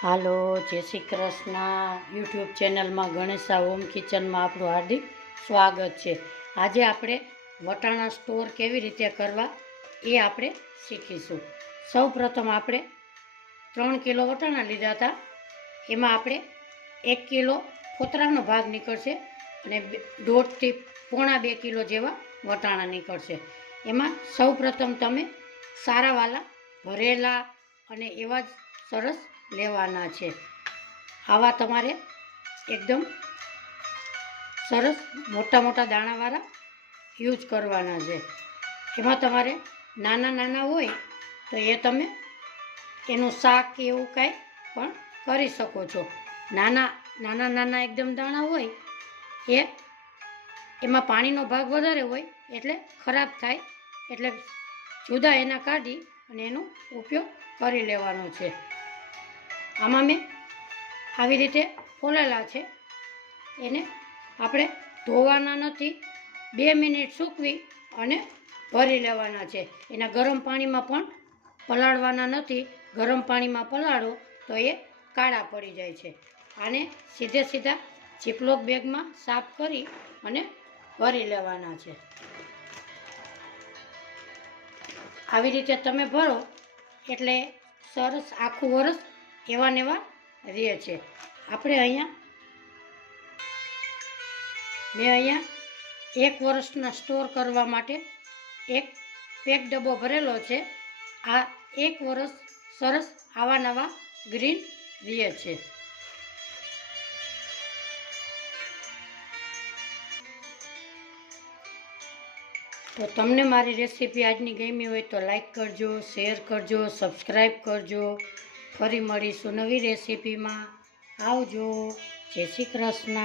હાલો, જય શ્રી કૃષ્ણ. યુટ્યુબ ચેનલમાં ગણેશા હોમ કિચનમાં આપણું હાર્દિક સ્વાગત છે. આજે આપણે વટાણા સ્ટોર કેવી રીતે કરવા એ આપણે શીખીશું. સૌ પ્રથમ આપણે 3 કિલો વટાણા લીધા હતા. એમાં આપણે 1 કિલો ફોતરાનો ભાગ નીકળશે અને 1.5 થી 1.25 કિલો જેવા વટાણા નીકળશે. એમાં સૌ પ્રથમ તમે સારાવાલા ભરેલા અને એવા જ સરસ લેવાના છે. આવા તમારે એકદમ સરસ મોટા મોટા દાણાવાળા યુઝ કરવાના છે. એમાં તમારે નાના નાના હોય તો એ તમે એનું શાક કે એવું કાંઈ પણ કરી શકો છો. નાના એકદમ દાણા હોય એમાં પાણીનો ભાગ વધારે હોય એટલે ખરાબ થાય, એટલે જુદા એના કાઢી અને એનો ઉપયોગ કરી લેવાનો છે. આમાં મેં આવી રીતે ફોલેલા છે. એને આપણે ધોવાના નથી, 2 મિનિટ સૂકવી અને ભરી લેવાના છે. એના ગરમ પાણીમાં પણ પલાળવાના નથી. ગરમ પાણીમાં પલાળો તો એ કાળા પડી જાય છે. આને સીધા જીપલોક બેગમાં સાફ કરી અને ભરી લેવાના છે. આવી રીતે તમે ભરો એટલે સરસ આખું વરસ એવા ને એવા રહે છે. મેં અહીંયા 1 વર્ષના સ્ટોર કરવા માટે એક પેક ડબ્બો ભરેલો છે. આ 1 વર્ષ સરસ આવા નવા ગ્રીન રહે છે. તો તમને મારી રેસીપી આજની ગમી હોય તો લાઈક કરજો, શેર કરજો, સબસ્ક્રાઈબ કરજો. ફરી મળીશું નવી રેસીપીમાં. આવજો. જય શ્રી કૃષ્ણ.